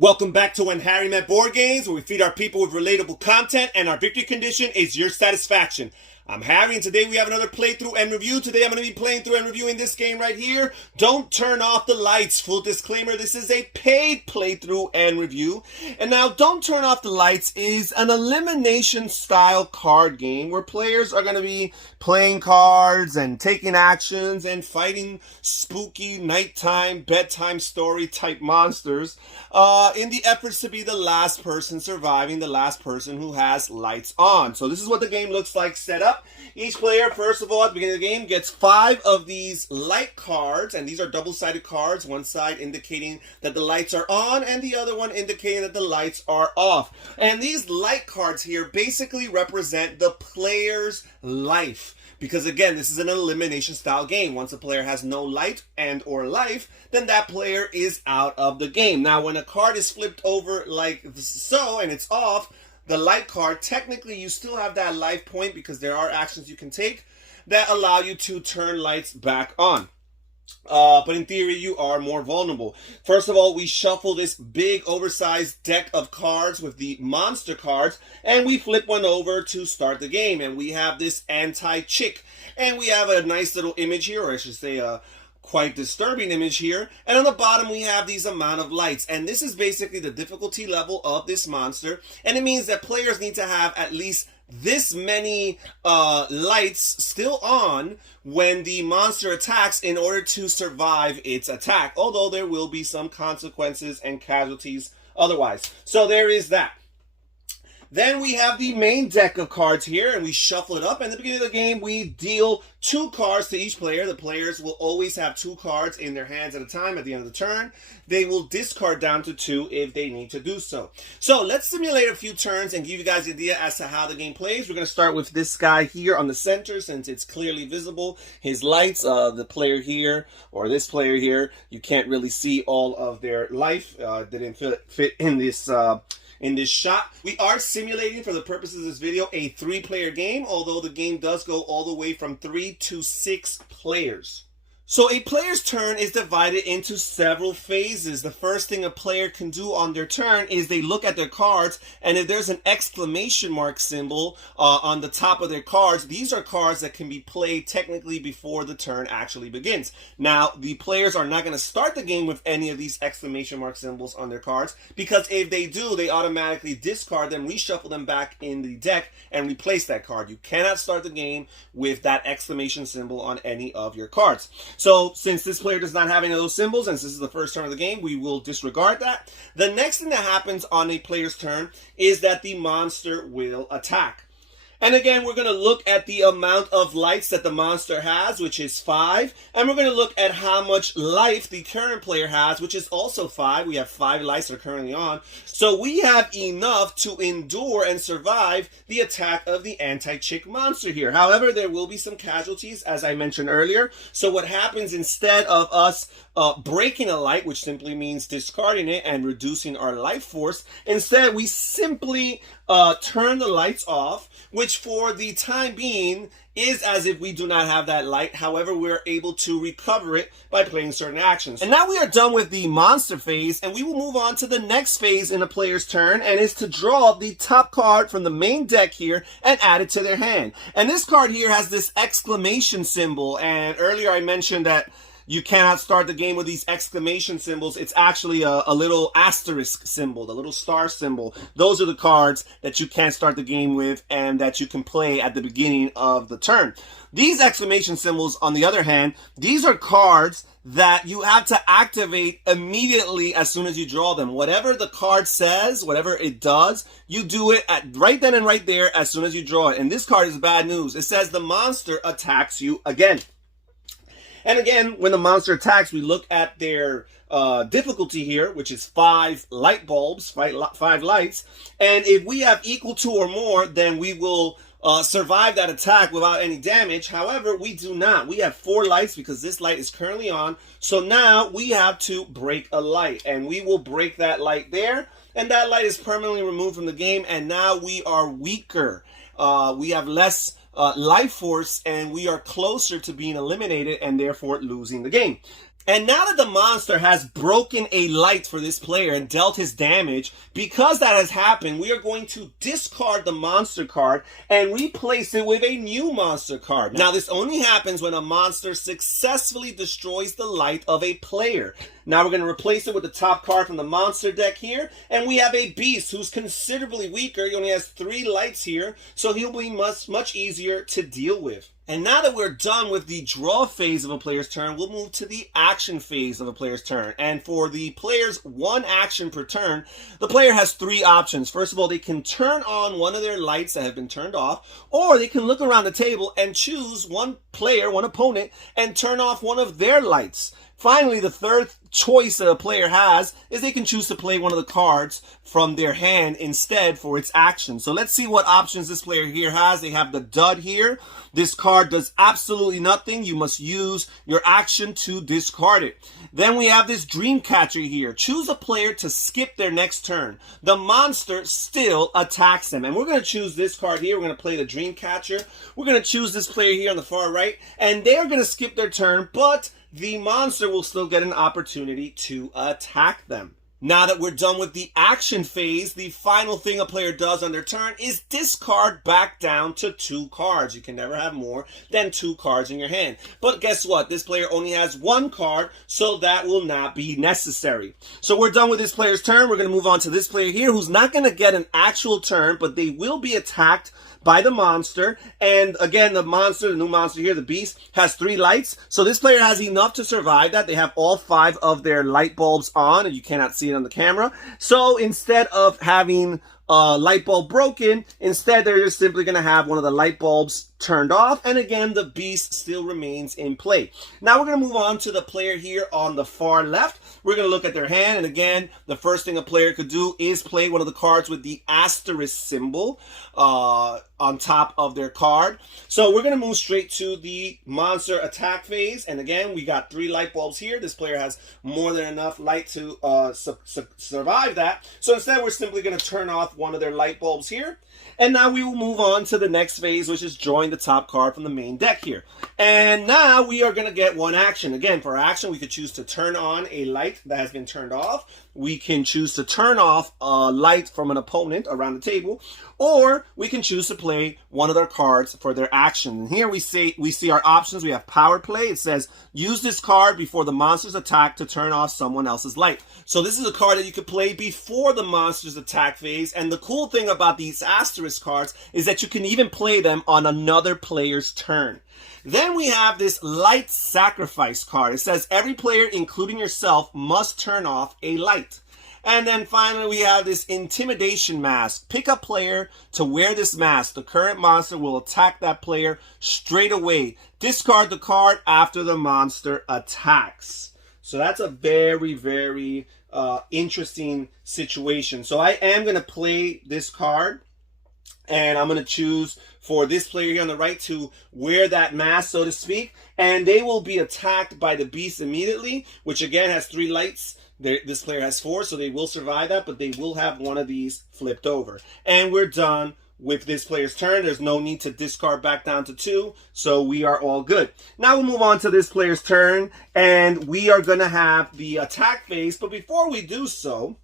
Welcome back to When Harry Met Board Games, where we feed our people with relatable content, and our victory condition is your satisfaction. I'm Harry, and today we have another playthrough and review. Today I'm going to be playing through and reviewing this game right here. Don't turn off the lights. Full disclaimer, this is a paid playthrough and review. And now, Don't Turn Off the Lights is an elimination style card game where players are going to be playing cards and taking actions and fighting spooky nighttime, bedtime story type monsters in the efforts to be the last person surviving, the last person who has lights on. So this is what the game looks like set up. Each player, first of all, at the beginning of the game, gets 5 of these light cards, and these are double-sided cards, one side indicating that the lights are on, and the other one indicating that the lights are off. And these light cards here basically represent the player's life. Because again, this is an elimination style game. Once a player has no light and or life, then that player is out of the game. Now, when a card is flipped over like so and it's off, the light card, technically you still have that life point because there are actions you can take that allow you to turn lights back on. But in theory, you are more vulnerable. First of all, we shuffle this big oversized deck of cards with the monster cards, and we flip one over to start the game. And we have this anti-chick, and we have a nice little image here, or I should say a quite disturbing image here. And on the bottom, we have these amount of lights. And this is basically the difficulty level of this monster. And it means that players need to have at least this many lights still on when the monster attacks in order to survive its attack, although there will be some consequences and casualties otherwise. So there is that. Then we have the main deck of cards here, and we shuffle it up. And at the beginning of the game, we deal 2 cards to each player. The players will always have 2 cards in their hands at a time at the end of the turn. They will discard down to 2 if they need to do so. So let's simulate a few turns and give you guys an idea as to how the game plays. We're going to start with this guy here on the center, since it's clearly visible. His lights, the player here, or this player here, you can't really see all of their life. Didn't fit in this shot. We are simulating, for the purposes of this video, a 3-player game, although the game does go all the way from 3 to 6 players. So a player's turn is divided into several phases. The first thing a player can do on their turn is they look at their cards, and if there's an exclamation mark symbol on the top of their cards, these are cards that can be played technically before the turn actually begins. Now, the players are not going to start the game with any of these exclamation mark symbols on their cards, because if they do, they automatically discard them, reshuffle them back in the deck, and replace that card. You cannot start the game with that exclamation symbol on any of your cards. So since this player does not have any of those symbols, and this is the first turn of the game, we will disregard that. The next thing that happens on a player's turn is that the monster will attack. And again, we're going to look at the amount of lights that the monster has, which is 5. And we're going to look at how much life the current player has, which is also 5. We have 5 lights that are currently on. So we have enough to endure and survive the attack of the anti-chick monster here. However, there will be some casualties, as I mentioned earlier. So what happens, instead of us breaking a light, which simply means discarding it and reducing our life force, instead we simply turn the lights off, which for the time being is as if we do not have that light. However, we're able to recover it by playing certain actions. And now we are done with the monster phase, and we will move on to the next phase in a player's turn, and is to draw the top card from the main deck here and add it to their hand. And this card here has this exclamation symbol, and earlier I mentioned that you cannot start the game with these exclamation symbols. It's actually a little asterisk symbol, the little star symbol. Those are the cards that you can't start the game with and that you can play at the beginning of the turn. These exclamation symbols, on the other hand, these are cards that you have to activate immediately as soon as you draw them. Whatever the card says, whatever it does, you do it at right then and right there as soon as you draw it. And this card is bad news. It says the monster attacks you again. And again, when the monster attacks, we look at their difficulty here, which is 5 light bulbs, 5 lights. And if we have equal to or more, then we will survive that attack without any damage. However, we do not. We have 4 lights because this light is currently on. So now we have to break a light, and we will break that light there. And that light is permanently removed from the game, and now we are weaker. We have less life force, and we are closer to being eliminated and therefore losing the game. And now that the monster has broken a light for this player and dealt his damage, because that has happened, we are going to discard the monster card and replace it with a new monster card. Now, this only happens when a monster successfully destroys the light of a player. Now we're going to replace it with the top card from the monster deck here, and we have a beast who's considerably weaker. He only has 3 lights here, so he'll be much easier to deal with. And now that we're done with the draw phase of a player's turn, we'll move to the action phase of a player's turn. And for the player's 1 action per turn, the player has 3 options. First of all, they can turn on one of their lights that have been turned off, or they can look around the table and choose one player, one opponent, and turn off one of their lights. Finally, the third choice that a player has is they can choose to play one of the cards from their hand instead for its action. So let's see what options this player here has. They have the dud here. This card does absolutely nothing. You must use your action to discard it. Then we have this dream catcher here. Choose a player to skip their next turn. The monster still attacks them. And we're going to choose this card here. We're going to play the dream catcher. We're going to choose this player here on the far right. And they're going to skip their turn, but the monster will still get an opportunity to attack them. Now that we're done with the action phase, the final thing a player does on their turn is discard back down to 2 cards. You can never have more than 2 cards in your hand. But guess what? This player only has 1 card, so that will not be necessary. So we're done with this player's turn. We're going to move on to this player here who's not going to get an actual turn, but they will be attacked by the monster. And again, the new monster here, the beast, has 3 lights. So this player has enough to survive that. They have all 5 of their light bulbs on, and you cannot see it on the camera. So instead of having a light bulb broken, instead they're just simply going to have one of the light bulbs turned off, and again the beast still remains in play. Now we're going to move on to the player here on the far left. We're going to look at their hand, and again the first thing a player could do is play one of the cards with the asterisk symbol on top of their card. So we're going to move straight to the monster attack phase, and again we got 3 light bulbs here. This player has more than enough light to survive that, so instead we're simply going to turn off one of their light bulbs here. And now we will move on to the next phase, which is drawing the top card from the main deck here. And now we are going to get 1 action. Again, for action, we could choose to turn on a light that has been turned off. We can choose to turn off a light from an opponent around the table, or we can choose to play one of their cards for their action. And here we see our options. We have power play. It says use this card before the monster's attack to turn off someone else's light. So this is a card that you could play before the monster's attack phase. And the cool thing about these asterisk cards is that you can even play them on another player's turn. Then we have this light sacrifice card. It says every player, including yourself, must turn off a light. And then finally we have this Intimidation Mask. Pick a player to wear this mask. The current monster will attack that player straight away. Discard the card after the monster attacks. So that's a very, very interesting situation. So I am going to play this card, and I'm going to choose for this player here on the right to wear that mask, so to speak. And they will be attacked by the beast immediately, which again has 3 lights. This player has 4, so they will survive that, but they will have one of these flipped over. And we're done with this player's turn. There's no need to discard back down to 2, so we are all good. Now we'll move on to this player's turn, and we are going to have the attack phase. But before we do so,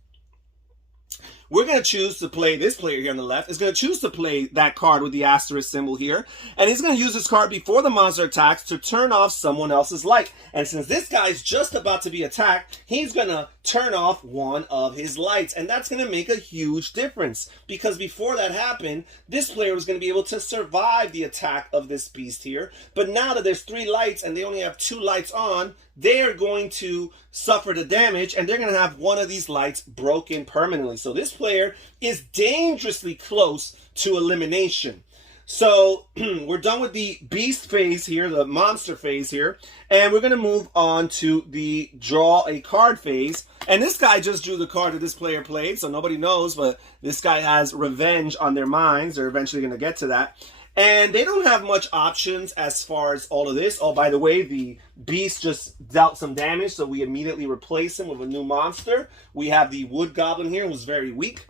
we're going to choose to play, this player here on the left is going to choose to play that card with the asterisk symbol here. And he's going to use this card before the monster attacks to turn off someone else's light. And since this guy's just about to be attacked, he's going to turn off one of his lights. And that's going to make a huge difference, because before that happened, this player was going to be able to survive the attack of this beast here. But now that there's 3 lights and they only have 2 lights on, they are going to suffer the damage, and they're going to have one of these lights broken permanently. So this player is dangerously close to elimination. So we're done with the beast phase here, the monster phase here, and we're going to move on to the draw a card phase. And this guy just drew the card that this player played, so nobody knows, but this guy has revenge on their minds. They're eventually going to get to that. And they don't have much options as far as all of this. Oh, by the way, the beast just dealt some damage, so we immediately replace him with a new monster. We have the wood goblin here, who's very weak.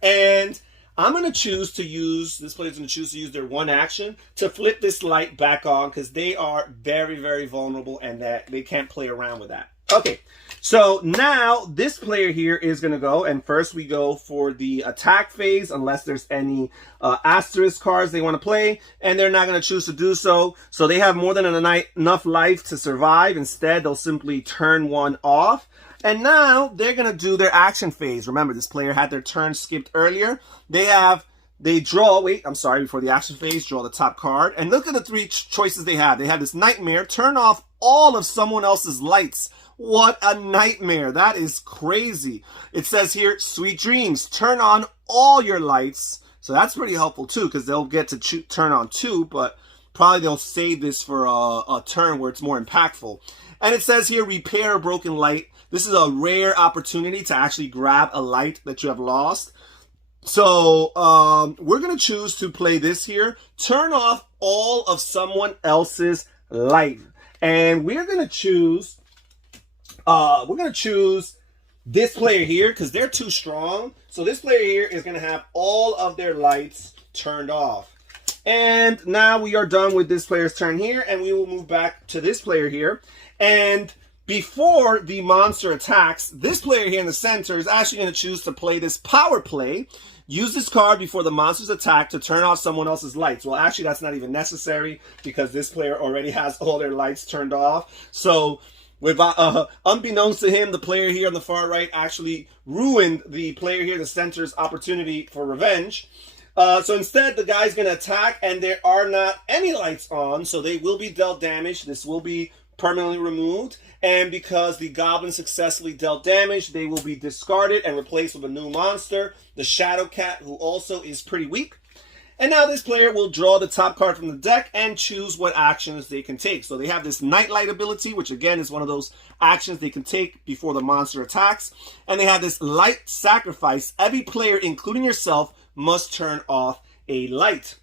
And I'm going to choose to use, this player's going to choose to use their one action to flip this light back on because they are very, very vulnerable and that they can't play around with that. Okay, so now this player here is going to go, and first we go for the attack phase unless there's any asterisk cards they want to play, and they're not going to choose to do so. So they have more than enough life to survive. Instead, they'll simply turn one off. And now they're going to do their action phase. Remember, this player had their turn skipped earlier. They draw, before the action phase, draw the top card. And look at the three choices they have. They have this nightmare, turn off all of someone else's lights. What a nightmare. That is crazy. It says here, sweet dreams, turn on all your lights. So that's pretty helpful too, because they'll get to turn on two, but probably they'll save this for a turn where it's more impactful. And it says here, repair a broken light. This is a rare opportunity to actually grab a light that you have lost. So we're going to choose to play this here. Turn off all of someone else's light. And we're going to choose this player here because they're too strong. So this player here is going to have all of their lights turned off. And now we are done with this player's turn here, and we will move back to this player here. And before the monster attacks, this player here in the center is actually going to choose to play this power play. Use this card before the monster's attack to turn off someone else's lights. Well, actually, that's not even necessary because this player already has all their lights turned off. So, unbeknownst to him, the player here on the far right actually ruined the player here in the center's opportunity for revenge. So instead, the guy's going to attack, and there are not any lights on, so they will be dealt damage. This will be permanently removed, and because the goblin successfully dealt damage, they will be discarded and replaced with a new monster, the Shadow Cat, who also is pretty weak. And now this player will draw the top card from the deck and choose what actions they can take. So they have this Nightlight ability, which again is one of those actions they can take before the monster attacks. And they have this Light Sacrifice. Every player, including yourself, must turn off a light.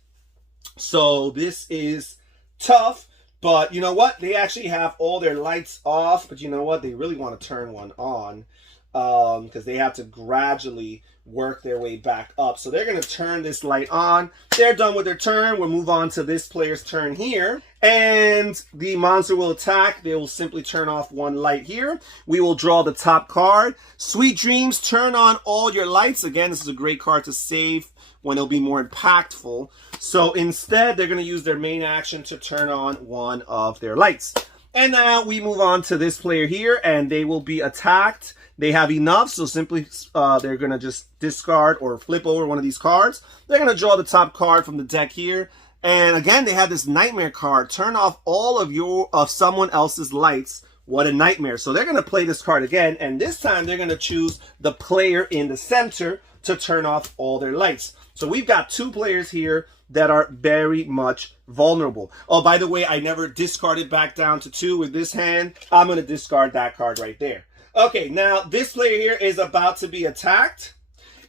So this is tough. But you know what? They actually have all their lights off. But you know what? They really want to turn one on because they have to gradually work their way back up. So they're going to turn this light on. They're done with their turn. We'll move on to this player's turn here. And the monster will attack. They will simply turn off one light here. We will draw the top card. Sweet Dreams, turn on all your lights. Again, this is a great card to save when it'll be more impactful. So instead, they're going to use their main action to turn on one of their lights. And now we move on to this player here, and they will be attacked. They have enough, so simply they're going to just discard or flip over one of these cards. They're going to draw the top card from the deck here. And again, they have this Nightmare card. Turn off all of someone else's lights. What a nightmare. So they're going to play this card again, and this time they're going to choose the player in the center to turn off all their lights. So we've got two players here that are very much vulnerable. Oh, by the way, I never discarded back down to 2 with this hand. I'm going to discard that card right there. Okay, now this player here is about to be attacked.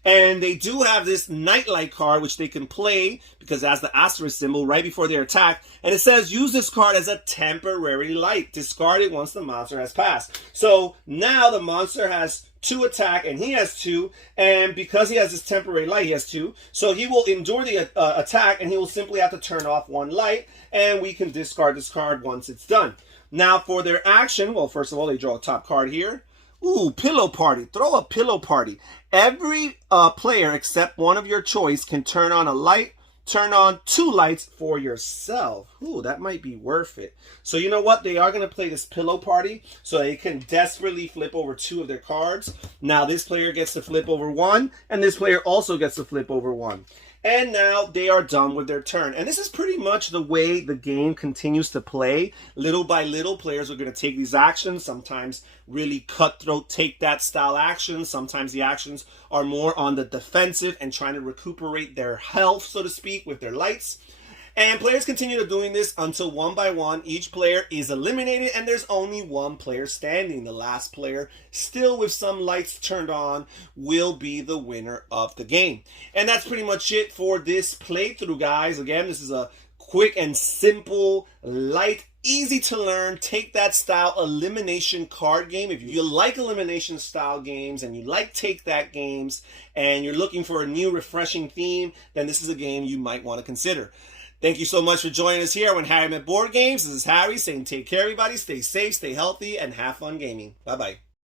And they do have this Nightlight card, which they can play because it has the asterisk symbol right before their attack. And it says, use this card as a temporary light. Discard it once the monster has passed. So now the monster has 2 attack, and he has 2. And because he has this temporary light, he has 2. So he will endure the attack, and he will simply have to turn off 1 light. And we can discard this card once it's done. Now for their action, well, first of all, they draw a top card here. Ooh, Pillow Party. Throw a Pillow Party. Every player except one of your choice can turn on a light. Turn on 2 lights for yourself. Ooh, that might be worth it. So you know what? They are going to play this Pillow Party so they can desperately flip over 2 of their cards. Now this player gets to flip over 1, and this player also gets to flip over 1. And now they are done with their turn. And this is pretty much the way the game continues to play. Little by little, players are going to take these actions. Sometimes really cutthroat, take that style actions. Sometimes the actions are more on the defensive and trying to recuperate their health, so to speak, with their lights. And players continue to doing this until one by one, each player is eliminated and there's only one player standing. The last player, still with some lights turned on, will be the winner of the game. And that's pretty much it for this playthrough, guys. Again, this is a quick and simple, light, easy to learn, take that style elimination card game. If you like elimination style games and you like take that games and you're looking for a new refreshing theme, then this is a game you might want to consider. Thank you so much for joining us here on Harry Met Board Games. This is Harry saying take care everybody, stay safe, stay healthy, and have fun gaming. Bye-bye.